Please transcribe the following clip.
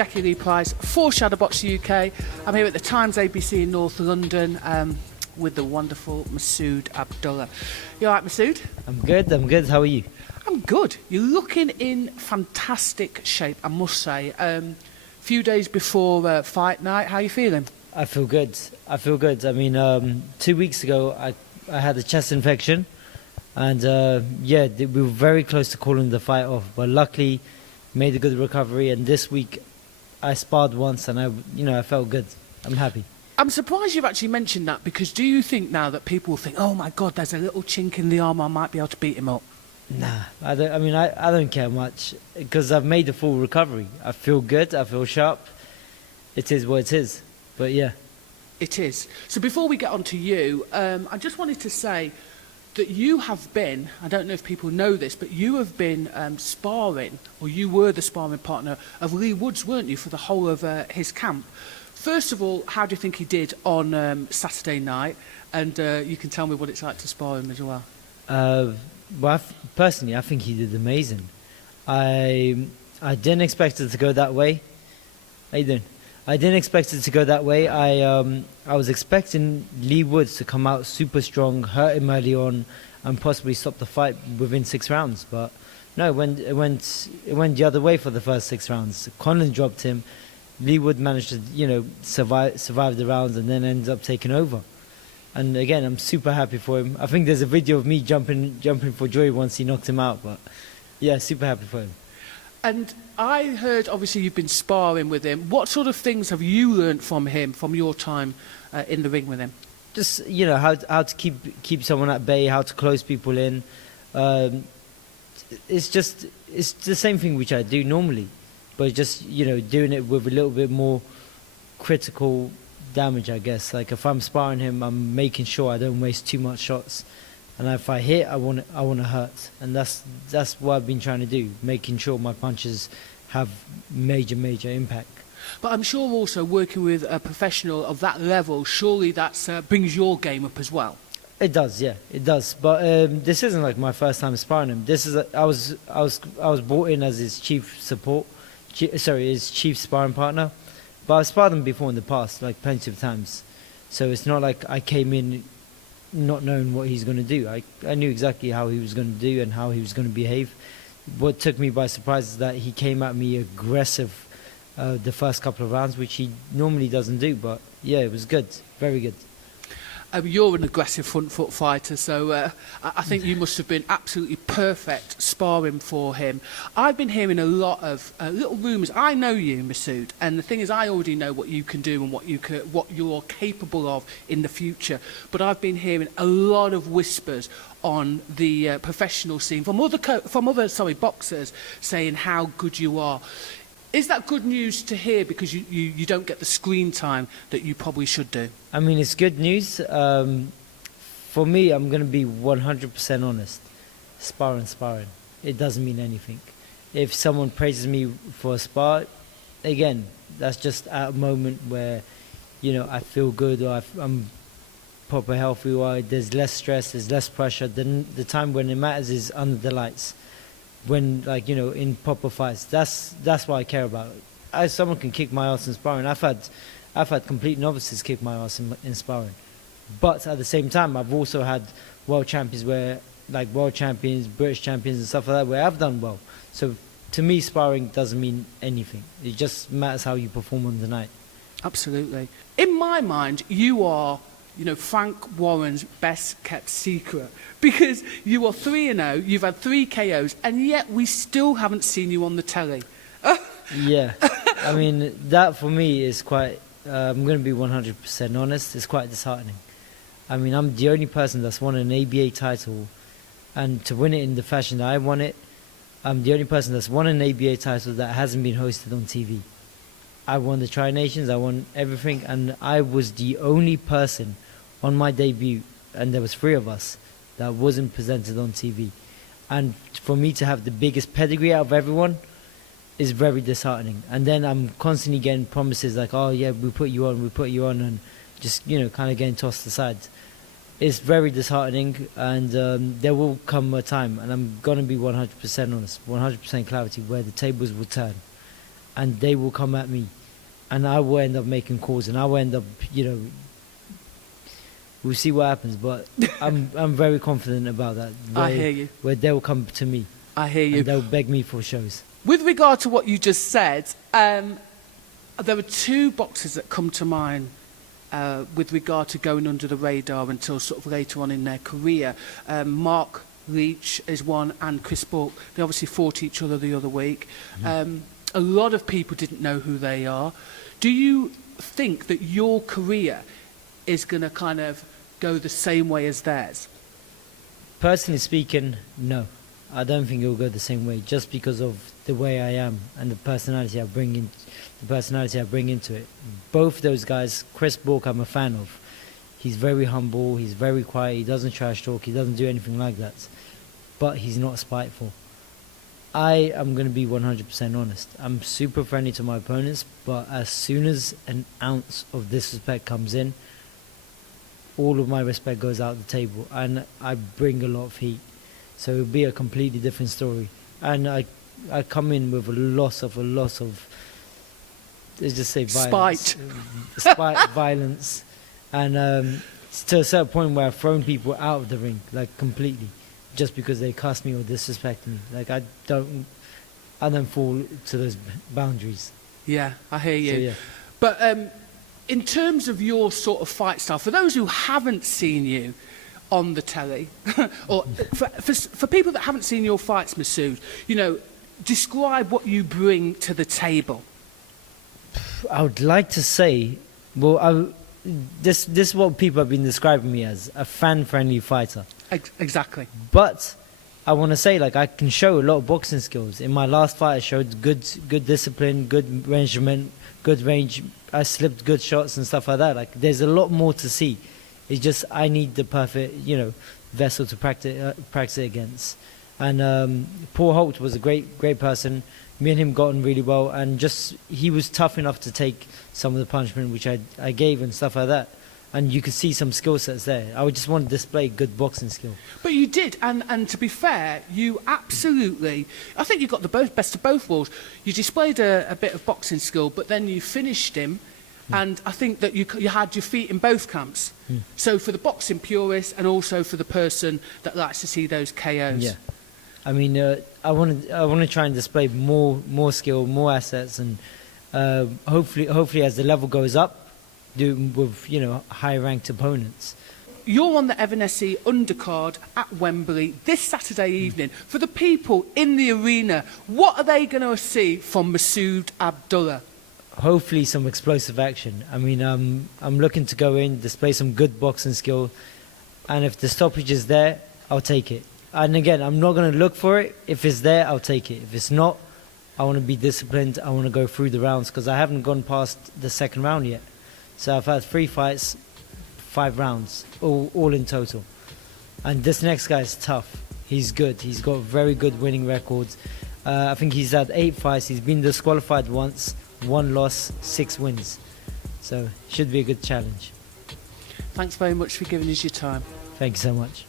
Jacqui-Lee Pryce for Shadowbox UK. I'm here at the Times ABC in North London with the wonderful Masood Abdulah. You all right, Masood? I'm good. How are you? I'm good. You're looking in fantastic shape, I must say. Few days before fight night, how are you feeling? I feel good. I mean, 2 weeks ago, I had a chest infection. And we were very close to calling the fight off. But luckily, made a good recovery. And this week, I sparred once and I felt good. I'm happy. I'm surprised you've actually mentioned that, because do you think now that people will think, oh my God, there's a little chink in the arm, I might be able to beat him up? Nah, I don't care much because I've made a full recovery. I feel good, I feel sharp. It is what it is, but yeah. It is. So before we get on to you, I just wanted to say that you have been, I don't know if people know this, but you have been sparring, or you were the sparring partner of Leigh Woods, weren't you, for the whole of his camp? First of all, how do you think he did on Saturday night? And you can tell me what it's like to spar him as well. Personally, I think he did amazing. I didn't expect it to go that way. How you doing? I didn't expect it to go that way. I was expecting Leigh Woods to come out super strong, hurt him early on, and possibly stop the fight within 6 rounds. But no, it went the other way for the first 6 rounds. Conlan dropped him. Leigh Woods managed to survive the rounds and then ended up taking over. And again, I'm super happy for him. I think there's a video of me jumping for joy once he knocked him out. But yeah, super happy for him. And I heard, obviously, you've been sparring with him. What sort of things have you learnt from him, from your time in the ring with him? Just, how to keep someone at bay, how to close people in. It's the same thing which I do normally, but just, doing it with a little bit more critical damage, I guess. Like if I'm sparring him, I'm making sure I don't waste too much shots. And if I hit, I want to hurt, and that's what I've been trying to do, making sure my punches have major impact. But I'm sure also working with a professional of that level, surely that brings your game up as well. It does, yeah, it does. But this isn't like my first time sparring him. This is I was brought in as his chief sparring partner. But I've sparred him before in the past, like plenty of times. So it's not like I came in not knowing what he's going to do. I knew exactly how he was going to do and how he was going to behave. What took me by surprise is that he came at me aggressive the first couple of rounds, which he normally doesn't do. But yeah, it was good, very good. You're an aggressive front foot fighter, so I think you must have been absolutely perfect sparring for him. I've been hearing a lot of little rumours. I know you, Masood, and the thing is, I already know what you can do and what you're capable of in the future. But I've been hearing a lot of whispers on the professional scene from other boxers saying how good you are. Is that good news to hear, because you don't get the screen time that you probably should do? I mean, it's good news. For me, I'm going to be 100% honest. Sparring. It doesn't mean anything. If someone praises me for a spar, again, that's just at a moment where, I feel good, or I'm proper healthy, or there's less stress, there's less pressure. Then the time when it matters is under the lights. When, in proper fights, that's what I care about. Someone can kick my ass in sparring. I've had complete novices kick my ass in sparring, but at the same time, I've also had world champions world champions, British champions, and stuff like that, where I've done well. So to me, sparring doesn't mean anything. It just matters how you perform on the night. Absolutely. In my mind, you are, Frank Warren's best kept secret, because you are 3-0, you've had 3 KOs, and yet we still haven't seen you on the telly. Yeah, I mean, that for me is quite, I'm going to be 100% honest, it's quite disheartening. I mean, I'm the only person that's won an ABA title, and to win it in the fashion that I won it, I'm the only person that's won an ABA title that hasn't been hosted on TV. I won the Tri-Nations, I won everything, and I was the only person on my debut, and there was 3 of us, that wasn't presented on TV. And for me to have the biggest pedigree out of everyone is very disheartening. And then I'm constantly getting promises like, oh yeah, we put you on, and just, kind of getting tossed aside. It's very disheartening, and there will come a time, and I'm going to be 100% honest, 100% clarity, where the tables will turn. and they will come at me, and I will end up making calls, and I will end up, we'll see what happens. But I'm very confident about that. I hear you. Where they'll come to me. I hear you. And they'll beg me for shows. With regard to what you just said, there are two boxers that come to mind with regard to going under the radar until sort of later on in their career. Mark Leach is one, and Chris Bourke. They obviously fought each other the other week. A lot of people didn't know who they are. Do you think that your career is going to kind of go the same way as theirs? Personally speaking, no. I don't think it will go the same way, just because of the way I am and the personality I bring into it. Both those guys, Chris Bourke, I'm a fan of. He's very humble, he's very quiet, he doesn't trash talk, he doesn't do anything like that. But he's not spiteful. I am going to be 100% honest. I'm super friendly to my opponents, but as soon as an ounce of disrespect comes in, all of my respect goes out the table, and I bring a lot of heat. So it'll be a completely different story. And I come in with a loss of, let's just say violence. Spite, violence. And to a certain point where I've thrown people out of the ring, like completely, just because they cuss me or disrespect me. Like I don't fall to those boundaries. Yeah, I hear you. So, yeah. But in terms of your sort of fight style, for those who haven't seen you on the telly, or for people that haven't seen your fights, Masood, describe what you bring to the table. I would like to say, this is what people have been describing me as, a fan-friendly fighter. Exactly. But I want to say, I can show a lot of boxing skills. In my last fight, I showed good discipline, good management, good range. I slipped good shots and stuff like that. There's a lot more to see. It's just I need the perfect, vessel to practice it against. And Paul Holt was a great person. Me and him got on really well, and just he was tough enough to take some of the punishment which I gave and stuff like that. And you could see some skill sets there. I would just want to display good boxing skill. But you did, and to be fair, you absolutely, I think you got the best of both worlds. You displayed a bit of boxing skill, but then you finished him, and I think that you had your feet in both camps. So for the boxing purist, and also for the person that likes to see those KOs. Yeah, I mean, I want to try and display more skill, more assets, and hopefully as the level goes up, do with high-ranked opponents. You're on the Evanescence undercard at Wembley this Saturday evening. For the people in the arena, what are they going to see from Masood Abdulah? Hopefully some explosive action. I mean, I'm looking to go in, display some good boxing skill, and if the stoppage is there, I'll take it. And again, I'm not going to look for it. If it's there, I'll take it. If it's not, I want to be disciplined. I want to go through the rounds, because I haven't gone past the second round yet. So I've had 3 fights, 5 rounds, all in total. And this next guy is tough. He's good. He's got very good winning records. I think he's had 8 fights. He's been disqualified once, 1 loss, 6 wins. So should be a good challenge. Thanks very much for giving us your time. Thank you so much.